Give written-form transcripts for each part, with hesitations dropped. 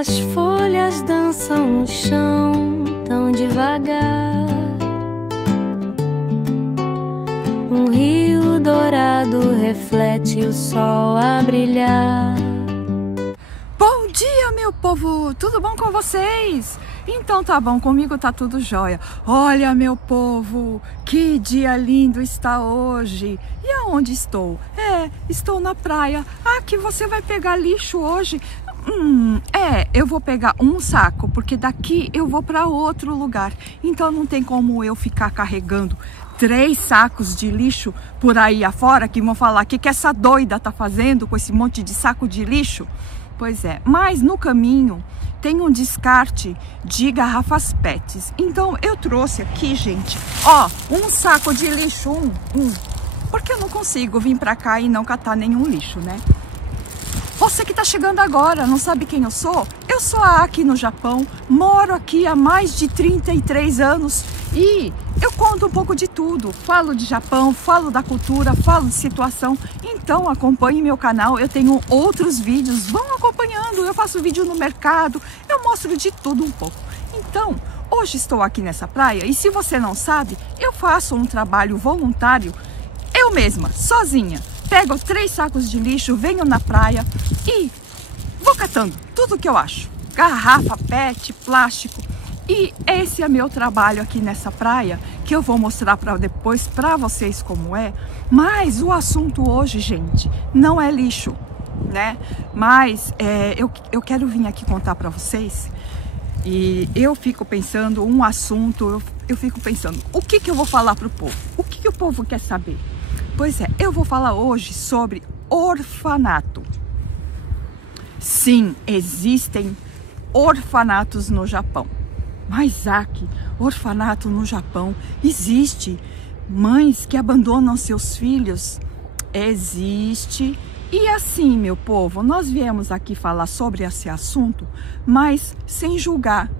As folhas dançam no chão tão devagar. Um rio dourado reflete o sol a brilhar. Bom dia, meu povo! Tudo bom com vocês? Então tá bom, comigo tá tudo jóia. Olha, meu povo, que dia lindo está hoje. E aonde estou? Estou na praia. Ah, que você vai pegar lixo hoje? Eu vou pegar um saco, porque daqui eu vou para outro lugar. Então não tem como eu ficar carregando 3 sacos de lixo por aí afora, que vão falar, o que essa doida tá fazendo com esse monte de saco de lixo? Pois é, mas no caminho tem um descarte de garrafas PETs. Então eu trouxe aqui, gente, ó, um saco de lixo, porque eu não consigo vir pra cá e não catar nenhum lixo, né? Você que tá chegando agora, não sabe quem eu sou? Eu sou a Aki no Japão, moro aqui há mais de 33 anos e eu conto um pouco de tudo. Falo de Japão, falo da cultura, falo de situação. Então acompanhe meu canal, eu tenho outros vídeos, vão acompanhando. Eu faço vídeo no mercado, eu mostro de tudo um pouco. Então, hoje estou aqui nessa praia e se você não sabe, eu faço um trabalho voluntário, eu mesma, sozinha. Pego 3 sacos de lixo, venho na praia e vou catando tudo que eu acho. Garrafa, PET, plástico. E esse é meu trabalho aqui nessa praia, que eu vou mostrar depois para vocês como é. Mas o assunto hoje, gente, não é lixo, né? Mas eu quero vir aqui contar para vocês. E eu fico pensando um assunto, eu fico pensando, o que eu vou falar para o povo? O que o povo quer saber? Pois é, eu vou falar hoje sobre orfanato. Sim, existem orfanatos no Japão. Mas aqui, orfanato no Japão, existe. Mães que abandonam seus filhos, existe. E assim, meu povo, nós viemos aqui falar sobre esse assunto, mas sem julgar,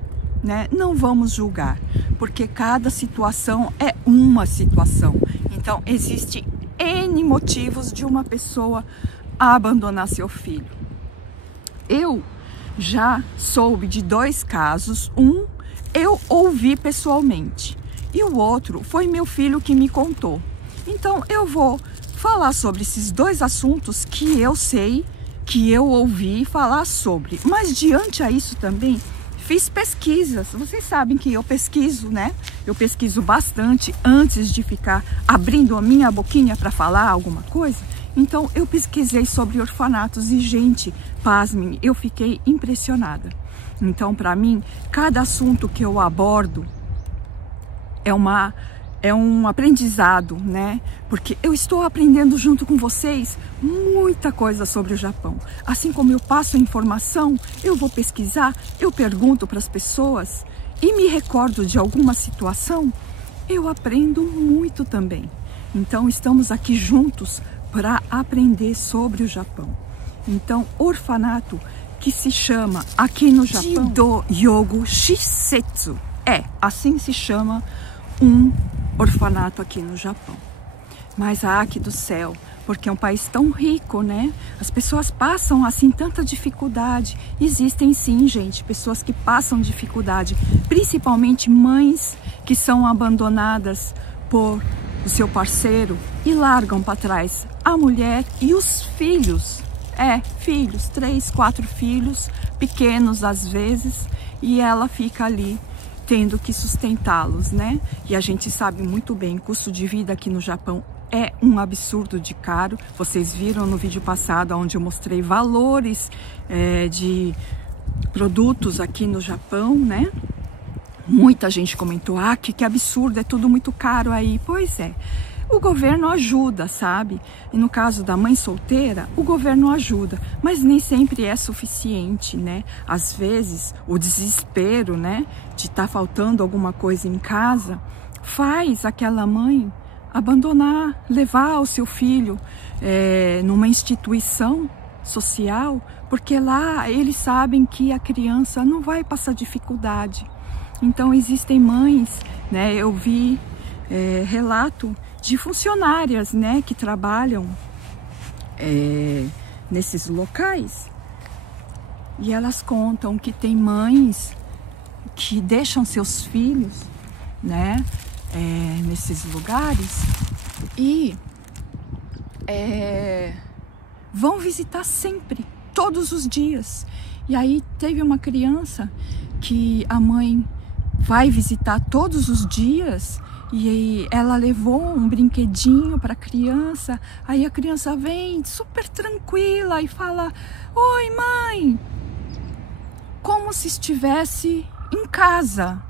né? Não vamos julgar, porque cada situação é uma situação. Então, existe N motivos de uma pessoa abandonar seu filho. Eu já soube de 2 casos, um eu ouvi pessoalmente e o outro foi meu filho que me contou. Então eu vou falar sobre esses 2 assuntos que eu sei, que eu ouvi falar sobre. Mas diante a isso também fiz pesquisas. Vocês sabem que eu pesquiso, né? Eu pesquiso bastante antes de ficar abrindo a minha boquinha para falar alguma coisa. Então eu pesquisei sobre orfanatos e, gente, pasmem, eu fiquei impressionada. Então, para mim, cada assunto que eu abordo é um aprendizado, né? Porque eu estou aprendendo junto com vocês muita coisa sobre o Japão. Assim como eu passo a informação, eu vou pesquisar, eu pergunto para as pessoas e me recordo de alguma situação, eu aprendo muito também. Então, estamos aqui juntos para aprender sobre o Japão. Então, orfanato, que se chama aqui no Japão Jido Yogo Shisetsu. Assim se chama um orfanato aqui no Japão. Mas aqui do céu, porque é um país tão rico, né? As pessoas passam assim tanta dificuldade. Existem sim, gente, pessoas que passam dificuldade, principalmente mães que são abandonadas por o seu parceiro e largam para trás a mulher e os filhos. Filhos, 3, 4 filhos, pequenos às vezes, e ela fica ali tendo que sustentá-los, né? E a gente sabe muito bem, o custo de vida aqui no Japão é um absurdo de caro. Vocês viram no vídeo passado, onde eu mostrei valores de produtos aqui no Japão, né? Muita gente comentou, que absurdo, é tudo muito caro aí. Pois é. O governo ajuda, sabe? E no caso da mãe solteira, o governo ajuda, mas nem sempre é suficiente, né? Às vezes, o desespero, né, de estar faltando alguma coisa em casa, faz aquela mãe abandonar, levar o seu filho numa instituição social, porque lá eles sabem que a criança não vai passar dificuldade. Então, existem mães, né? Eu vi relato de funcionárias, né, que trabalham nesses locais E elas contam que tem mães que deixam seus filhos, né, nesses lugares e vão visitar sempre, todos os dias. E aí teve uma criança que a mãe vai visitar todos os dias e ela levou um brinquedinho para a criança. Aí a criança vem super tranquila e fala: oi, mãe, como se estivesse em casa,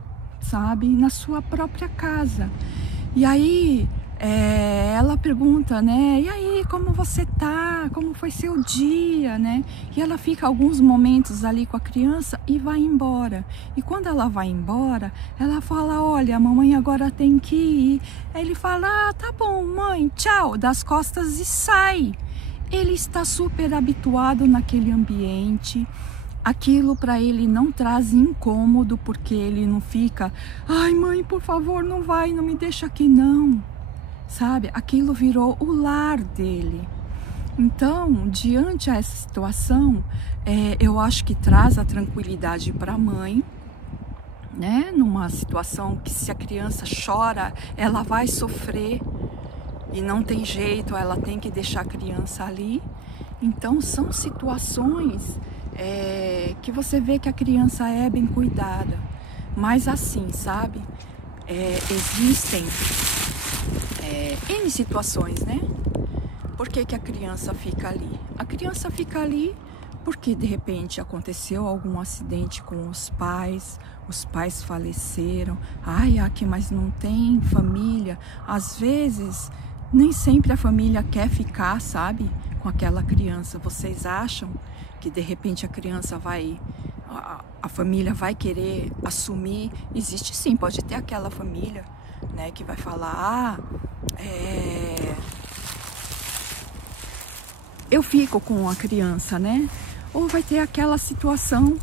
sabe, na sua própria casa. E aí ela pergunta, né, e aí, como você tá? Como foi seu dia, né? E ela fica alguns momentos ali com a criança e vai embora. E quando ela vai embora, ela fala: olha, a mamãe agora tem que ir. Aí ele fala: ah, tá bom, mãe, tchau, dá as costas e sai. Ele está super habituado naquele ambiente. Aquilo para ele não traz incômodo, porque ele não fica: ai, mãe, por favor, não vai, não me deixa aqui, não. Sabe? Aquilo virou o lar dele. Então, diante dessa situação, eu acho que traz a tranquilidade para a mãe, né? Numa situação que, se a criança chora, ela vai sofrer e não tem jeito, ela tem que deixar a criança ali. Então, são situações que você vê que a criança é bem cuidada. Mas assim, sabe? Existem N situações, né? Por que que a criança fica ali? A criança fica ali porque de repente aconteceu algum acidente com os pais faleceram. Ai, aqui, mas não tem família. Às vezes, nem sempre a família quer ficar, sabe, com aquela criança. Vocês acham que de repente a criança a família vai querer assumir? Existe sim, pode ter aquela família, né, que vai falar: eu fico com a criança, né? Ou vai ter aquela situação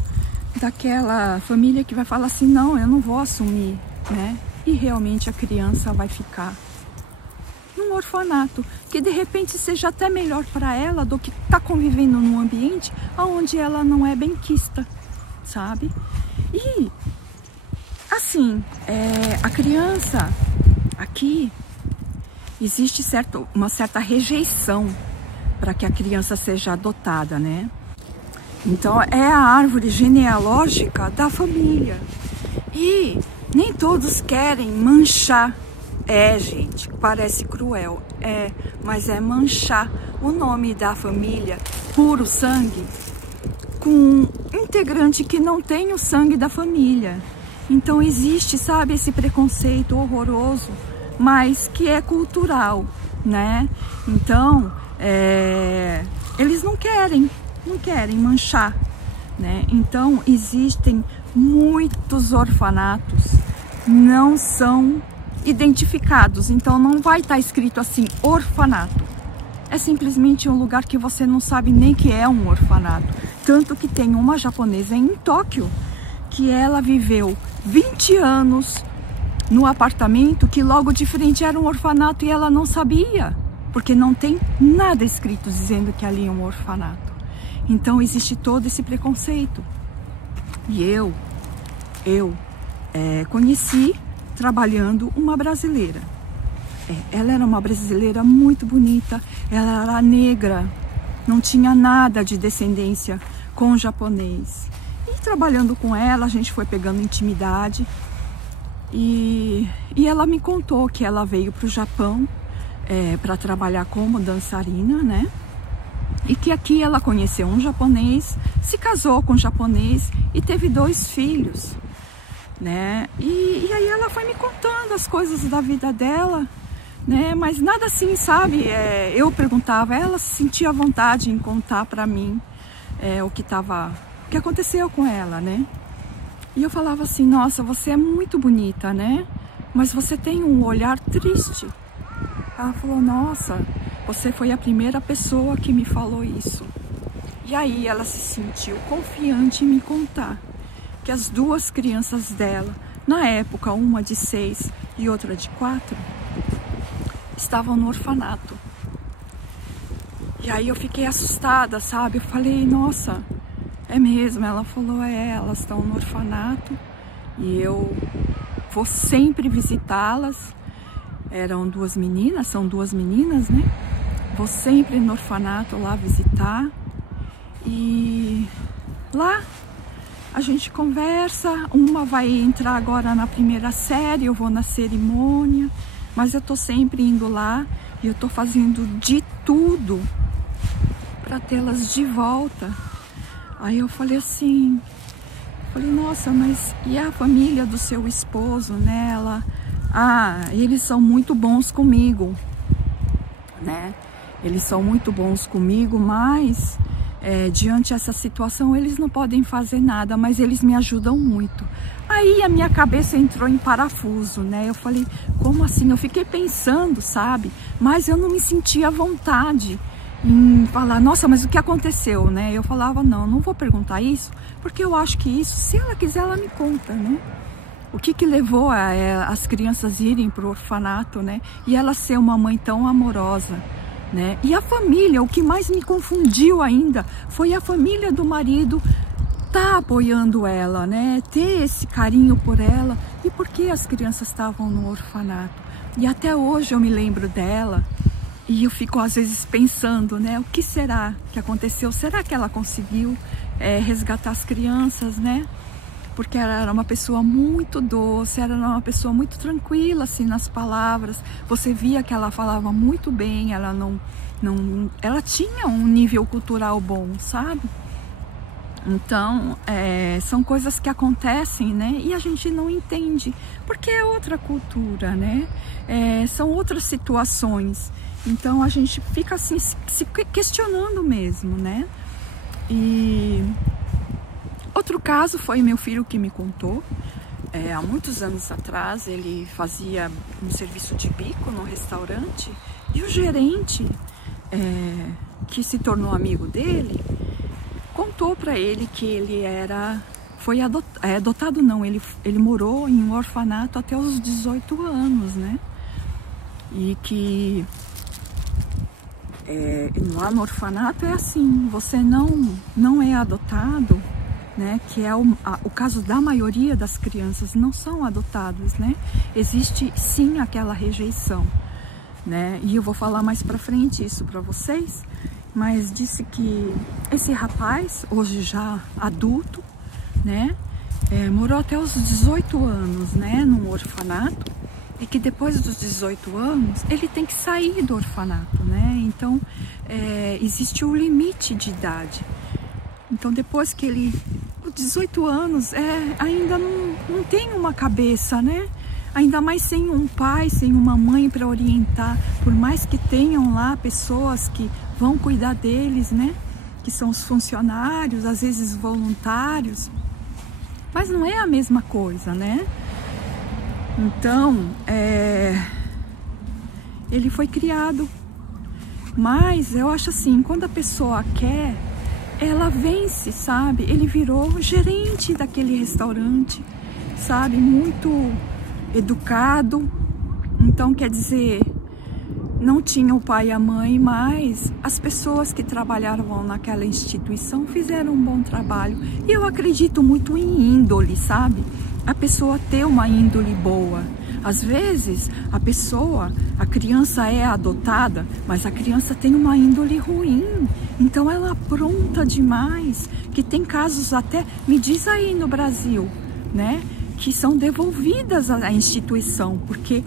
daquela família que vai falar assim: não, eu não vou assumir, né? E realmente a criança vai ficar num orfanato, que de repente seja até melhor para ela do que estar convivendo num ambiente onde ela não é benquista, sabe? E assim, a criança aqui, existe uma certa rejeição para que a criança seja adotada, né? Então é a árvore genealógica da família. E nem todos querem manchar. Gente, parece cruel, mas é manchar o nome da família, puro sangue, com um integrante que não tem o sangue da família. Então existe, sabe, esse preconceito horroroso, mas que é cultural, né? Então, eles não querem manchar, né? Então, existem muitos orfanatos, não são identificados, então não vai estar escrito assim, orfanato. É simplesmente um lugar que você não sabe nem que é um orfanato. Tanto que tem uma japonesa em Tóquio, que ela viveu 20 anos no apartamento que logo de frente era um orfanato e ela não sabia, porque não tem nada escrito dizendo que ali é um orfanato. Então existe todo esse preconceito. E eu conheci trabalhando uma brasileira. Ela era uma brasileira muito bonita, ela era negra, não tinha nada de descendência com japonês. E trabalhando com ela, a gente foi pegando intimidade. E ela me contou que ela veio para o Japão para trabalhar como dançarina, né? E que aqui ela conheceu um japonês, se casou com um japonês e teve 2 filhos, né? E aí ela foi me contando as coisas da vida dela, né? Mas nada assim, sabe? Eu perguntava, ela se sentia à vontade em contar para mim o que aconteceu com ela, né? E eu falava assim: nossa, você é muito bonita, né? Mas você tem um olhar triste. Ela falou: nossa, você foi a primeira pessoa que me falou isso. E aí ela se sentiu confiante em me contar que as 2 crianças dela, na época, uma de 6 e outra de 4, estavam no orfanato. E aí eu fiquei assustada, sabe? Eu falei: nossa, É mesmo, ela falou, elas estão no orfanato e eu vou sempre visitá-las. Eram duas meninas, são duas meninas, né? Vou sempre no orfanato lá visitar e lá a gente conversa. Uma vai entrar agora na primeira série, eu vou na cerimônia, mas eu tô sempre indo lá e eu tô fazendo de tudo para tê-las de volta. Aí eu falei assim, nossa, mas e a família do seu esposo, né? Eles são muito bons comigo, né? Eles são muito bons comigo, mas diante dessa situação eles não podem fazer nada, mas eles me ajudam muito. Aí a minha cabeça entrou em parafuso, né? Eu falei, como assim? Eu fiquei pensando, sabe? Mas eu não me sentia à vontade em falar, nossa, mas o que aconteceu, né? Eu falava, não vou perguntar isso, porque eu acho que isso, se ela quiser, ela me conta, né? O que levou as crianças irem para o orfanato, né? E ela ser uma mãe tão amorosa, né? E a família, o que mais me confundiu ainda, foi a família do marido tá apoiando ela, né? Ter esse carinho por ela. E por que as crianças estavam no orfanato? E até hoje eu me lembro dela. E eu fico às vezes pensando, né? O que será que aconteceu? Será que ela conseguiu resgatar as crianças, né? Porque ela era uma pessoa muito doce, ela era uma pessoa muito tranquila, assim, nas palavras. Você via que ela falava muito bem, ela ela tinha um nível cultural bom, sabe? Então, são coisas que acontecem, né? E a gente não entende, porque é outra cultura, né? São outras situações. Então, a gente fica assim, se questionando mesmo, né? E outro caso foi meu filho que me contou. Há muitos anos atrás, ele fazia um serviço de bico no restaurante e o gerente, que se tornou amigo dele, contou para ele que ele foi adotado não, ele morou em um orfanato até os 18 anos, né? E que lá no orfanato é assim, você não é adotado, né? Que é o caso da maioria das crianças, não são adotadas, né? Existe sim aquela rejeição, né? E eu vou falar mais pra frente isso pra vocês, mas disse que esse rapaz, hoje já adulto, né? Morou até os 18 anos, né? Num orfanato. E que depois dos 18 anos, ele tem que sair do orfanato, né? Então, existe um limite de idade. Então, depois que ele... Com 18 anos, ainda não tem uma cabeça, né? Ainda mais sem um pai, sem uma mãe para orientar. Por mais que tenham lá pessoas que vão cuidar deles, né? Que são os funcionários, às vezes voluntários. Mas não é a mesma coisa, né? Então, ele foi criado. Mas eu acho assim, quando a pessoa quer, ela vence, sabe? Ele virou gerente daquele restaurante, sabe? Muito educado. Então, quer dizer, não tinha o pai e a mãe, mas as pessoas que trabalhavam naquela instituição fizeram um bom trabalho. E eu acredito muito em índole, sabe? A pessoa ter uma índole boa. Às vezes, a criança é adotada, mas a criança tem uma índole ruim. Então, ela apronta demais, que tem casos até, me diz aí no Brasil, né? Que são devolvidas à instituição, porque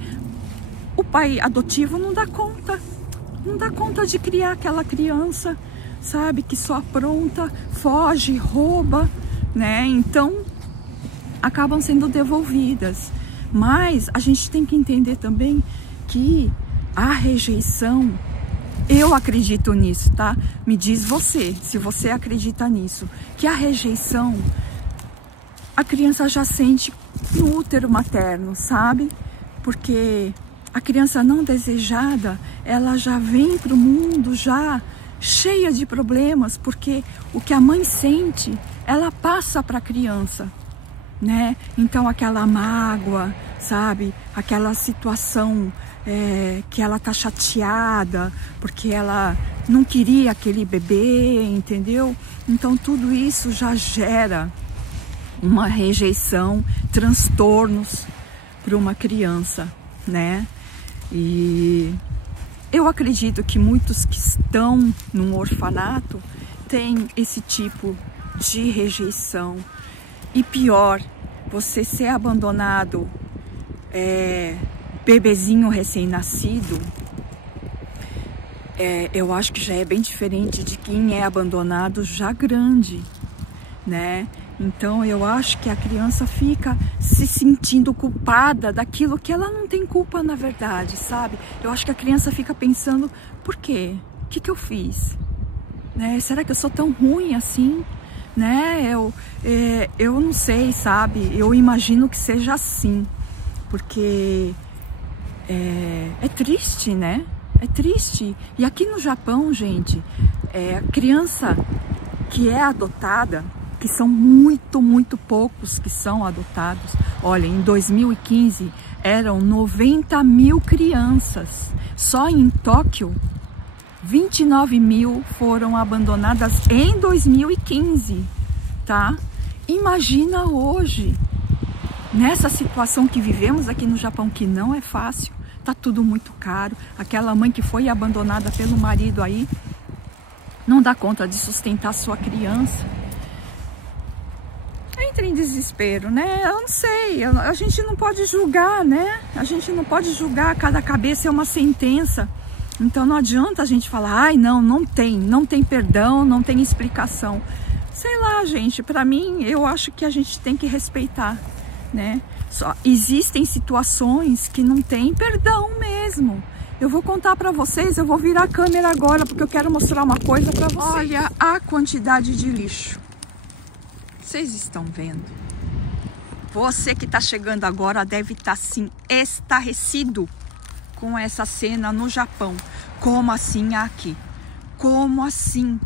o pai adotivo não dá conta de criar aquela criança, sabe? Que só apronta, foge, rouba, né? Então, acabam sendo devolvidas. Mas a gente tem que entender também que a rejeição, eu acredito nisso, tá? Me diz você, se você acredita nisso, que a rejeição, a criança já sente no útero materno, sabe? Porque a criança não desejada, ela já vem para o mundo já cheia de problemas, porque o que a mãe sente, ela passa para a criança, né? Então aquela mágoa, sabe? Aquela situação que ela tá chateada porque ela não queria aquele bebê, entendeu? Então tudo isso já gera uma rejeição, transtornos para uma criança, né? E eu acredito que muitos que estão num orfanato têm esse tipo de rejeição. E pior, você ser abandonado, bebezinho recém-nascido, eu acho que já é bem diferente de quem é abandonado já grande, né? Então eu acho que a criança fica se sentindo culpada daquilo que ela não tem culpa na verdade, sabe? Eu acho que a criança fica pensando, por quê? O que eu fiz? Né? Será que eu sou tão ruim assim? Né? Eu não sei, sabe? Eu imagino que seja assim, porque é triste, né? É triste. E aqui no Japão, gente, a criança que é adotada, que são muito poucos que são adotados. Olha, em 2015 eram 90 mil crianças. Só em Tóquio, 29 mil foram abandonadas em 2015, tá? Imagina hoje, nessa situação que vivemos aqui no Japão, que não é fácil, tá tudo muito caro. Aquela mãe que foi abandonada pelo marido aí, não dá conta de sustentar sua criança. Entra em desespero, né? Eu não sei, a gente não pode julgar, né? A gente não pode julgar, cada cabeça é uma sentença. Então não adianta a gente falar, ai não tem perdão, não tem explicação. Sei lá, gente, pra mim, eu acho que a gente tem que respeitar, né? Só existem situações que não tem perdão mesmo. Eu vou contar pra vocês, eu vou virar a câmera agora, porque eu quero mostrar uma coisa pra vocês. Olha a quantidade de lixo. Vocês estão vendo? Você que está chegando agora deve estar assim estarrecido com essa cena no Japão. Como assim aqui? Como assim?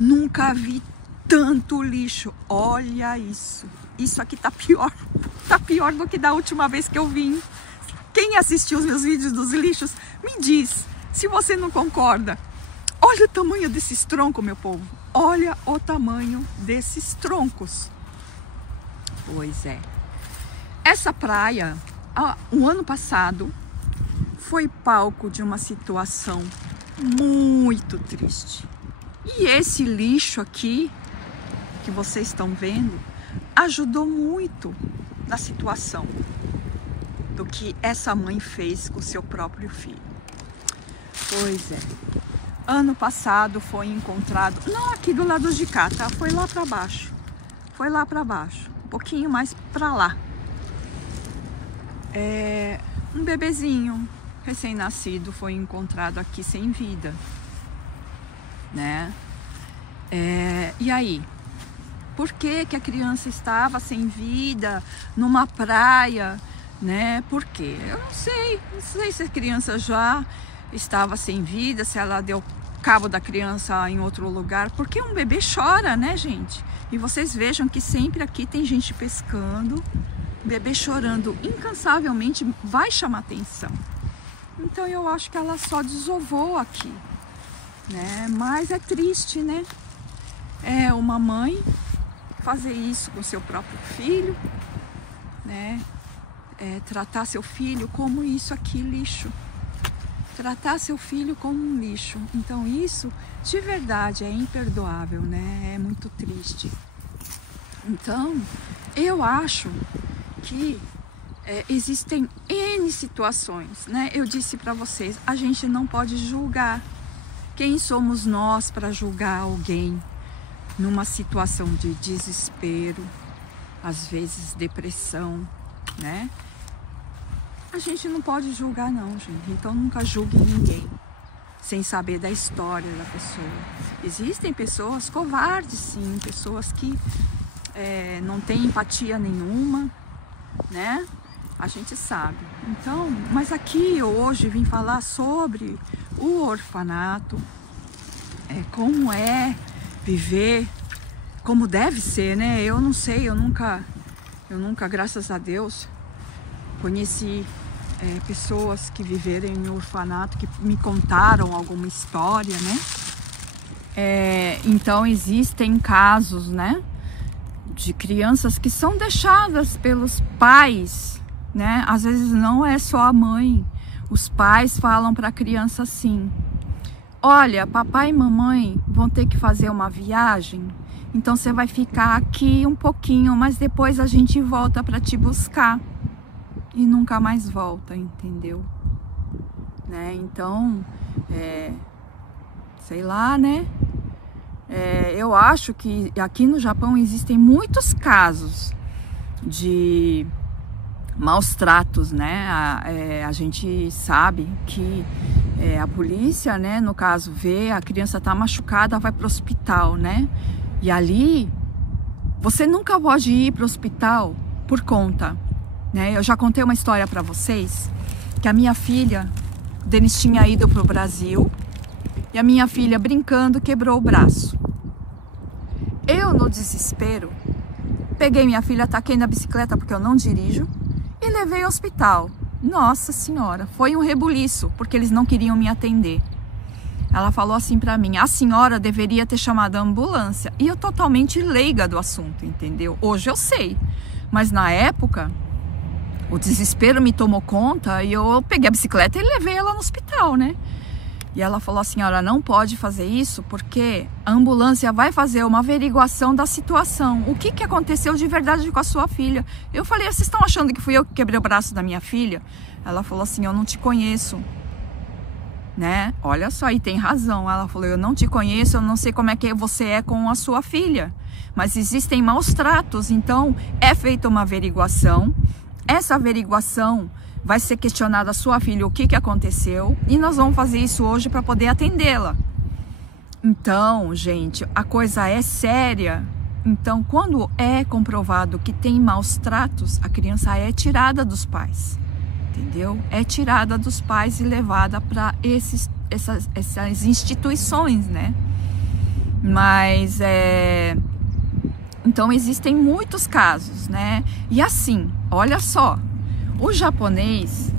Nunca vi tanto lixo. Olha isso. Isso aqui tá pior. Tá pior do que da última vez que eu vim. Quem assistiu os meus vídeos dos lixos, me diz se você não concorda. Olha o tamanho desses troncos, meu povo. Olha o tamanho desses troncos. Pois é. Essa praia, o ano passado, foi palco de uma situação muito triste. E esse lixo aqui, que vocês estão vendo, ajudou muito na situação do que essa mãe fez com seu próprio filho. Pois é. Ano passado foi encontrado, não aqui do lado de cá, tá? Foi lá para baixo. Foi lá para baixo, um pouquinho mais para lá. Um bebezinho recém-nascido foi encontrado aqui sem vida, né? E aí? Por que que a criança estava sem vida numa praia, né? Por quê? Eu não sei se a criança já estava sem vida, se ela deu cabo da criança em outro lugar, porque um bebê chora, né, gente? E vocês vejam que sempre aqui tem gente pescando, bebê chorando incansavelmente vai chamar atenção. Então eu acho que ela só desovou aqui, né? Mas é triste, né? É uma mãe fazer isso com seu próprio filho, né? Tratar seu filho como isso aqui, lixo. Tratar seu filho como um lixo. Então isso, de verdade, é imperdoável, né? É muito triste. Então, eu acho que existem N situações, né? Eu disse para vocês, a gente não pode julgar. Quem somos nós para julgar alguém numa situação de desespero, às vezes depressão, né? A gente não pode julgar não, gente. Então nunca julgue ninguém sem saber da história da pessoa. Existem pessoas covardes, sim, pessoas que não têm empatia nenhuma, né? A gente sabe. Então, mas aqui hoje vim falar sobre o orfanato, como é viver, como deve ser, né? Eu não sei, eu nunca, graças a Deus, conheci pessoas que viveram em orfanato, que me contaram alguma história, né? Então existem casos, né, de crianças que são deixadas pelos pais, né? Às vezes não é só a mãe. Os pais falam para a criança assim: olha, papai e mamãe vão ter que fazer uma viagem, então você vai ficar aqui um pouquinho, mas depois a gente volta para te buscar. E nunca mais volta, entendeu? Né? Então, sei lá, né? Eu acho que aqui no Japão existem muitos casos de maus tratos, né? A gente sabe que a polícia, né, no caso, vê a criança tá machucada, vai pro hospital, né? E ali, você nunca pode ir pro hospital por conta, né? Eu já contei uma história para vocês, que a minha filha, o Denis tinha ido pro Brasil, e a minha filha, brincando, quebrou o braço. Eu, no desespero, peguei minha filha, taquei na bicicleta, porque eu não dirijo, e levei ao hospital. Nossa senhora, foi um rebuliço, porque eles não queriam me atender. Ela falou assim pra mim: a senhora deveria ter chamado a ambulância. E eu totalmente leiga do assunto, entendeu? Hoje eu sei, mas na época o desespero me tomou conta e eu peguei a bicicleta e levei ela no hospital, né? E ela falou: a senhora não pode fazer isso porque a ambulância vai fazer uma averiguação da situação. O que aconteceu de verdade com a sua filha? Eu falei: vocês estão achando que fui eu que quebrei o braço da minha filha? Ela falou assim: eu não te conheço, né? Olha só, e tem razão. Ela falou: eu não te conheço, eu não sei como é que você é com a sua filha, mas existem maus tratos, então é feita uma averiguação. Essa averiguação vai ser questionada a sua filha o que aconteceu, e nós vamos fazer isso hoje para poder atendê-la. Então, gente, a coisa é séria. Então, quando é comprovado que tem maus tratos, a criança é tirada dos pais, entendeu? É tirada dos pais e levada para essas instituições, né? Mas então existem muitos casos, né? E assim, olha só, o japonês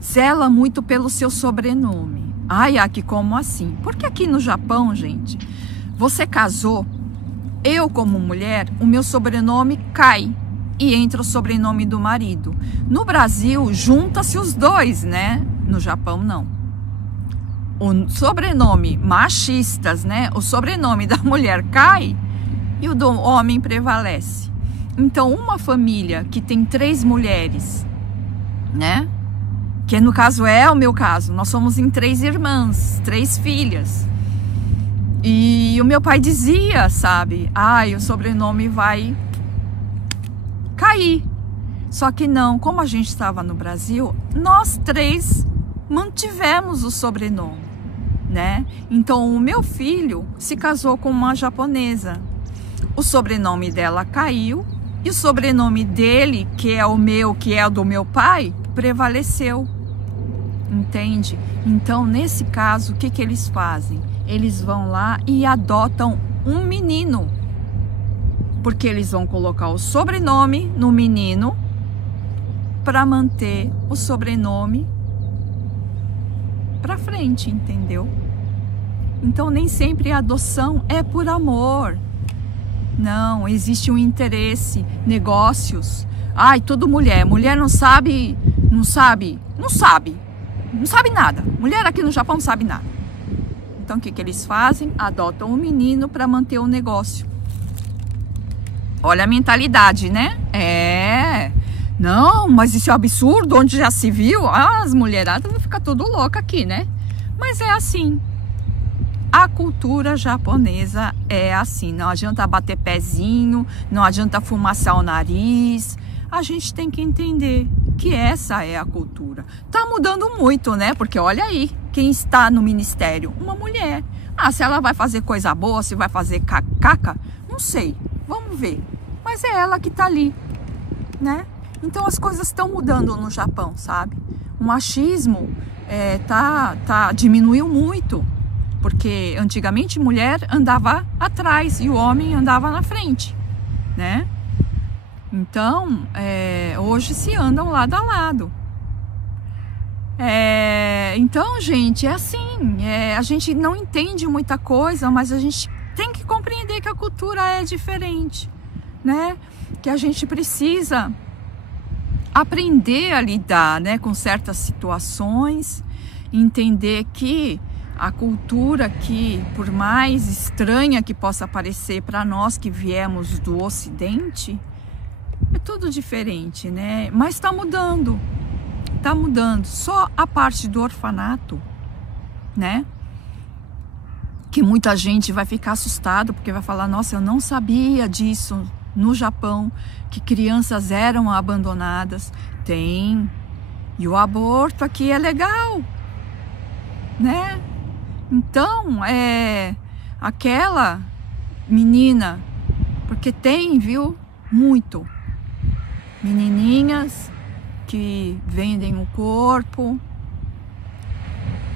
zela muito pelo seu sobrenome. Ai, Aki, como assim? Porque aqui no Japão, gente, você casou, eu como mulher, o meu sobrenome cai e entra o sobrenome do marido. No Brasil, junta-se os dois, né? No Japão, não. O sobrenome machistas, né? O sobrenome da mulher cai e o do homem prevalece. Então, uma família que tem 3 mulheres, né? Que no caso é o meu caso. Nós somos em 3 irmãs, 3 filhas. E o meu pai dizia, sabe? Ai, o sobrenome vai cair. Só que não, como a gente estava no Brasil, nós 3 mantivemos o sobrenome, né? Então, o meu filho se casou com uma japonesa. O sobrenome dela caiu. E o sobrenome dele, que é o meu, que é o do meu pai, prevaleceu. Entende? Então, nesse caso, o que eles fazem? Eles vão lá e adotam um menino. Porque eles vão colocar o sobrenome no menino para manter o sobrenome para frente, entendeu? Então, nem sempre a adoção é por amor. Não, existe um interesse, negócios. Ai, tudo mulher. Mulher não sabe nada. Mulher aqui no Japão não sabe nada. Então, o que eles fazem? Adotam um menino para manter o negócio. Olha a mentalidade, né? Não, mas isso é um absurdo, onde já se viu? As mulheradas vão ficar tudo louca aqui, né? Mas é assim. A cultura japonesa é assim, não adianta bater pezinho, não adianta fumaçar o nariz. A gente tem que entender que essa é a cultura. Tá mudando muito, né? Porque olha aí, quem está no ministério? Uma mulher. Se ela vai fazer coisa boa, se vai fazer caca, não sei. Vamos ver. Mas é ela que tá ali, né? Então as coisas estão mudando no Japão, sabe? O machismo diminuiu muito. Porque antigamente mulher andava atrás e o homem andava na frente, né? Então, hoje se andam lado a lado. Então, gente, é assim, a gente não entende muita coisa, mas a gente tem que compreender que a cultura é diferente, né? Que a gente precisa aprender a lidar, né, com certas situações, entender que a cultura, que por mais estranha que possa parecer para nós que viemos do Ocidente, é tudo diferente, né? Mas está mudando. Tá mudando. Só a parte do orfanato, né? Que muita gente vai ficar assustado porque vai falar: nossa, eu não sabia disso no Japão, que crianças eram abandonadas. Tem. E o aborto aqui é legal, né? Então, aquela menina, porque tem, viu? Muito. Menininhas que vendem o corpo,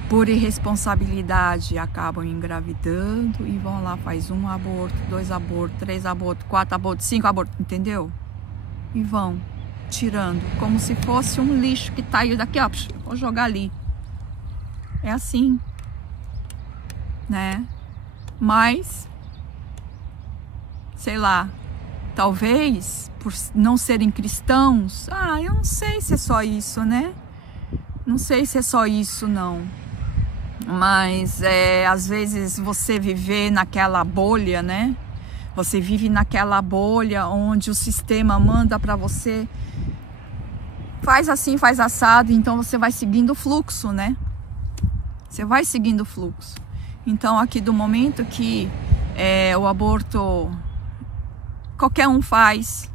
por irresponsabilidade acabam engravidando e vão lá, faz 1 aborto, 2 abortos, 3 abortos, 4 abortos, 5 abortos, entendeu? E vão tirando, como se fosse um lixo que tá aí daqui, ó, vou jogar ali. É assim, né? Mas, sei lá, talvez por não serem cristãos, eu não sei se é só isso, né? Não sei se é só isso, não. Mas às vezes você viver naquela bolha, né? Você vive naquela bolha onde o sistema manda para você, faz assim, faz assado, então você vai seguindo o fluxo, né? Você vai seguindo o fluxo. Então, aqui do momento que o aborto qualquer um faz,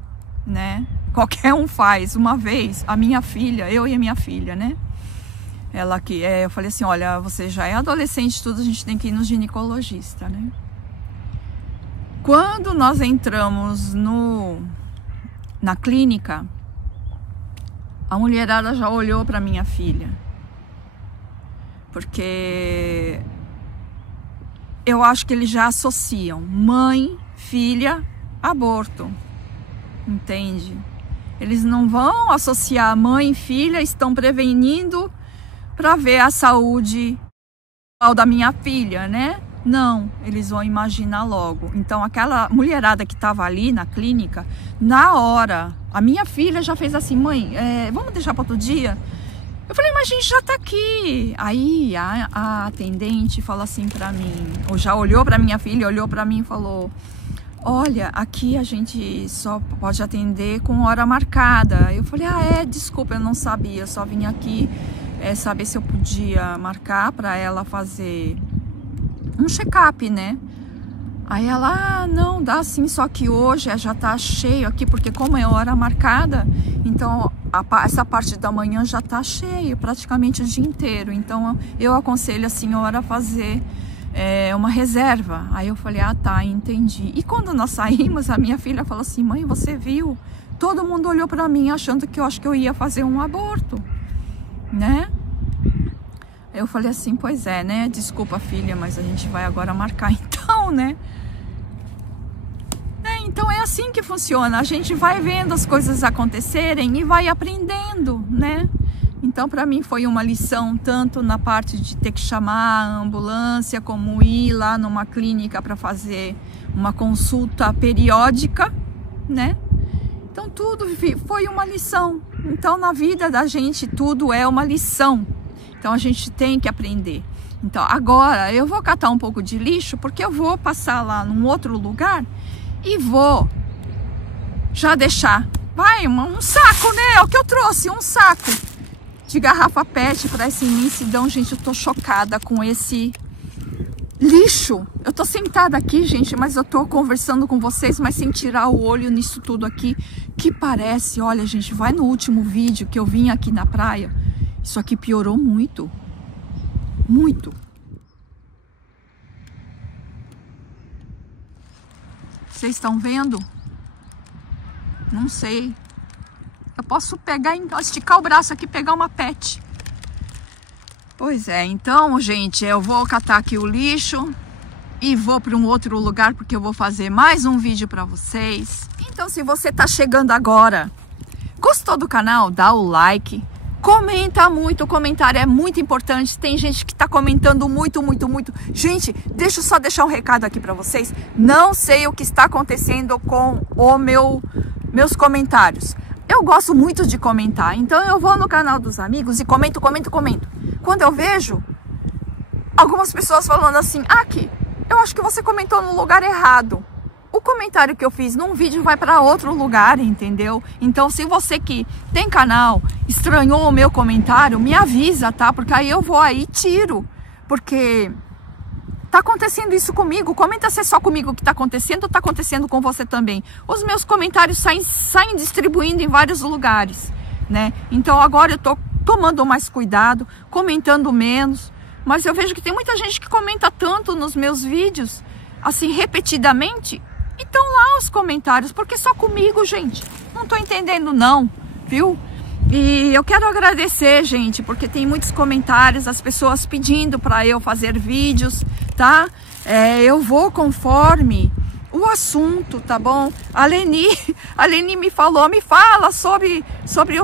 né? Qualquer um faz. Uma vez, a minha filha, eu e a minha filha, né? Ela que eu falei assim: olha, você já é adolescente, tudo, a gente tem que ir no ginecologista, né? Quando nós entramos na clínica, a mulherada já olhou para minha filha, porque eu acho que eles já associam mãe, filha, aborto, entende? Eles não vão associar mãe e filha, estão prevenindo para ver a saúde da minha filha, né? Não, eles vão imaginar logo. Então, aquela mulherada que estava ali na clínica, na hora, a minha filha já fez assim: mãe, vamos deixar para outro dia? Eu falei: mas a gente já tá aqui. Aí a atendente falou assim para mim, ou já olhou para minha filha, olhou para mim e falou: olha, aqui a gente só pode atender com hora marcada. Eu falei: desculpa, eu não sabia, eu só vim aqui saber se eu podia marcar para ela fazer um check-up, né? Aí ela: não, dá sim, só que hoje já tá cheio aqui, porque como é hora marcada, então essa parte da manhã já tá cheio, praticamente o dia inteiro. Então eu aconselho a senhora a fazer uma reserva. Aí eu falei: tá, entendi. E quando nós saímos, a minha filha falou assim: mãe, você viu? Todo mundo olhou pra mim achando que eu acho que eu ia fazer um aborto, né? Eu falei assim: pois é, né? Desculpa, filha, mas a gente vai agora marcar então, né? Então é assim que funciona. A gente vai vendo as coisas acontecerem e vai aprendendo, né? Então, para mim foi uma lição, tanto na parte de ter que chamar a ambulância, como ir lá numa clínica para fazer uma consulta periódica, né? Então, tudo foi uma lição. Então, na vida da gente, tudo é uma lição. Então, a gente tem que aprender. Então, agora eu vou catar um pouco de lixo, porque eu vou passar lá num outro lugar e vou já deixar. Vai, um saco, né? É o que eu trouxe, um saco de garrafa PET para essa imensidão. Gente, eu tô chocada com esse lixo. Eu tô sentada aqui, gente, mas eu tô conversando com vocês, mas sem tirar o olho nisso tudo aqui, que parece, olha, gente, vai no último vídeo que eu vim aqui na praia, isso aqui piorou muito, muito. Vocês estão vendo? Não sei. Eu posso pegar, esticar o braço aqui e pegar uma PET. Pois é, então, gente, eu vou catar aqui o lixo e vou para um outro lugar, porque eu vou fazer mais um vídeo para vocês. Então, se você tá chegando agora, gostou do canal, dá o like, Comenta muito, o comentário é muito importante. Tem gente que tá comentando muito. Gente, deixa eu só deixar um recado aqui para vocês. Não sei o que está acontecendo com meus comentários. Eu gosto muito de comentar, então eu vou no canal dos amigos e comento. Quando eu vejo algumas pessoas falando assim, Aki, eu acho que você comentou no lugar errado. O comentário que eu fiz num vídeo vai para outro lugar, entendeu? Então, se você que tem canal estranhou o meu comentário, me avisa, tá? Porque aí eu vou aí e tiro. Porque tá acontecendo isso comigo. Comenta se é só comigo que tá acontecendo ou tá acontecendo com você também. Os meus comentários saem distribuindo em vários lugares, né? Então, agora eu tô tomando mais cuidado, comentando menos. Mas eu vejo que tem muita gente que comenta tanto nos meus vídeos, assim, repetidamente. E estão lá os comentários, porque só comigo, gente, não tô entendendo não, viu? E eu quero agradecer, gente, porque tem muitos comentários, as pessoas pedindo para eu fazer vídeos, tá? Eu vou conforme o assunto, tá bom? A Leni me fala sobre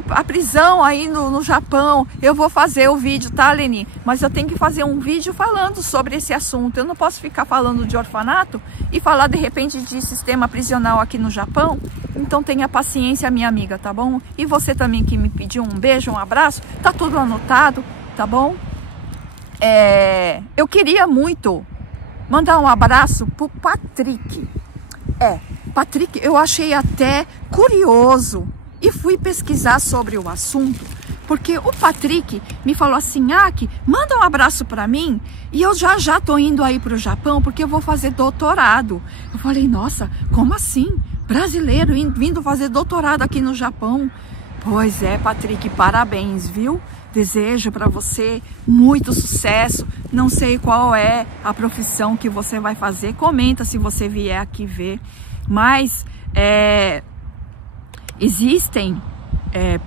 a prisão aí no Japão. Eu vou fazer o vídeo, tá, Leni? Mas eu tenho que fazer um vídeo falando sobre esse assunto. Eu não posso ficar falando de orfanato e falar de repente de sistema prisional aqui no Japão. Então tenha paciência, minha amiga, tá bom? E você também que me pediu um beijo, um abraço, tá tudo anotado, tá bom? Eu queria muito mandar um abraço pro Patrick. Patrick, eu achei até curioso e fui pesquisar sobre o assunto, porque o Patrick me falou assim, Aki, manda um abraço para mim e eu já tô indo aí pro Japão porque eu vou fazer doutorado. Eu falei, nossa, como assim? Brasileiro vindo fazer doutorado aqui no Japão? Pois é, Patrick, parabéns, viu? Desejo para você muito sucesso. Não sei qual é a profissão que você vai fazer. Comenta se você vier aqui ver. Mas existem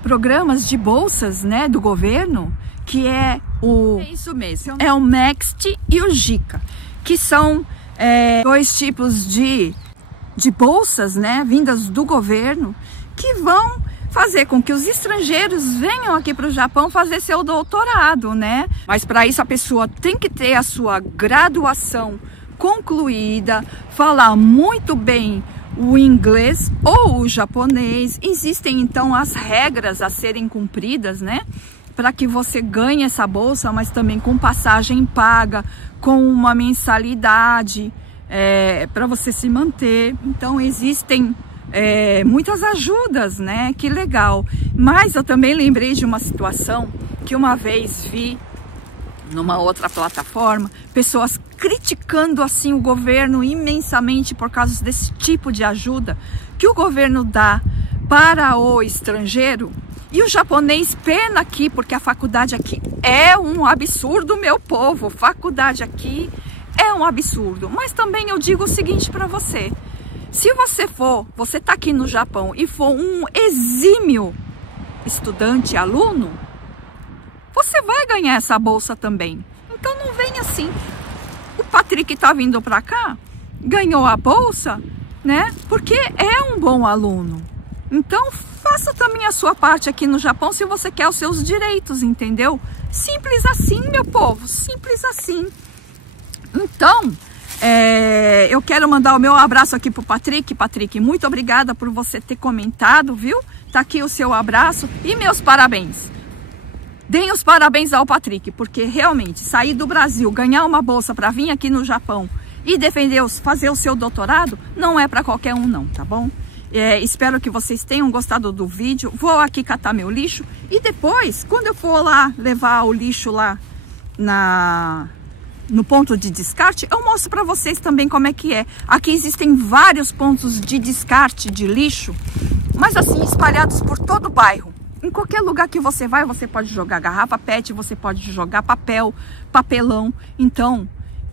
programas de bolsas, né, do governo, que é isso mesmo. É o MEXT e o JICA, que são dois tipos de bolsas, né, vindas do governo, que vão fazer com que os estrangeiros venham aqui para o Japão fazer seu doutorado, né? Mas para isso a pessoa tem que ter a sua graduação concluída, falar muito bem o inglês ou o japonês. Existem então as regras a serem cumpridas, né? Para que você ganhe essa bolsa, mas também com passagem paga, com uma mensalidade para você se manter. Então existem muitas ajudas, né? Que legal. Mas eu também lembrei de uma situação que uma vez vi numa outra plataforma, pessoas criticando assim o governo imensamente por causa desse tipo de ajuda que o governo dá para o estrangeiro. E o japonês pena aqui, porque a faculdade aqui é um absurdo, meu povo. Faculdade aqui é um absurdo. Mas também eu digo o seguinte para você. Se você tá aqui no Japão e for um exímio estudante, aluno, você vai ganhar essa bolsa também. Então não vem assim. O Patrick tá vindo para cá, ganhou a bolsa, né? Porque é um bom aluno. Então faça também a sua parte aqui no Japão se você quer os seus direitos, entendeu? Simples assim, meu povo, simples assim. Então, eu quero mandar o meu abraço aqui pro Patrick. Patrick, muito obrigada por você ter comentado, viu? Tá aqui o seu abraço e meus parabéns. Deem os parabéns ao Patrick, porque realmente sair do Brasil, ganhar uma bolsa para vir aqui no Japão e fazer o seu doutorado, não é para qualquer um não, tá bom? Espero que vocês tenham gostado do vídeo. Vou aqui catar meu lixo e depois, quando eu for lá levar o lixo lá no ponto de descarte, eu mostro para vocês também como é que é. Aqui existem vários pontos de descarte de lixo, mas assim, espalhados por todo o bairro. Em qualquer lugar que você vai, você pode jogar garrafa PET, você pode jogar papelão. Então,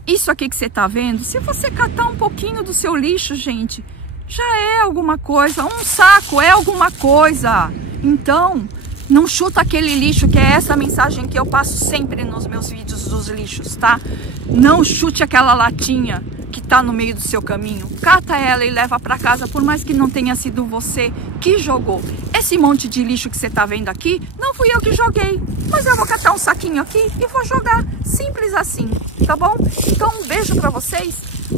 isso aqui que você tá vendo, se você catar um pouquinho do seu lixo, gente, já é alguma coisa. Um saco é alguma coisa. Então, não chuta aquele lixo, que é essa mensagem que eu passo sempre nos meus vídeos dos lixos, tá? Não chute aquela latinha que tá no meio do seu caminho. Cata ela e leva para casa, por mais que não tenha sido você que jogou. esse monte de lixo que você tá vendo aqui, não fui eu que joguei. Mas eu vou catar um saquinho aqui e vou jogar. Simples assim, tá bom? Então um beijo pra vocês.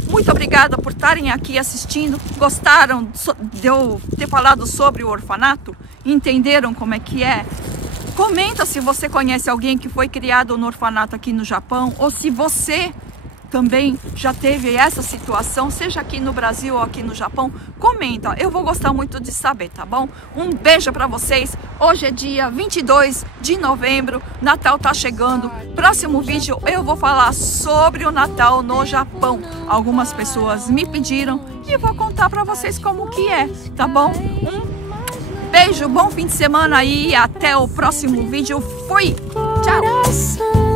Muito obrigada por estarem aqui assistindo. Gostaram de eu ter falado sobre o orfanato? Entenderam como é que é? Comenta se você conhece alguém que foi criado no orfanato aqui no Japão, ou se você também já teve essa situação, seja aqui no Brasil ou aqui no Japão. Comenta, eu vou gostar muito de saber, tá bom? Um beijo pra vocês. Hoje é dia 22 de novembro, Natal tá chegando. Próximo vídeo eu vou falar sobre o Natal no Japão. Algumas pessoas me pediram e vou contar pra vocês como que é, tá bom? Um beijo, bom fim de semana aí e até o próximo vídeo. Fui! Tchau!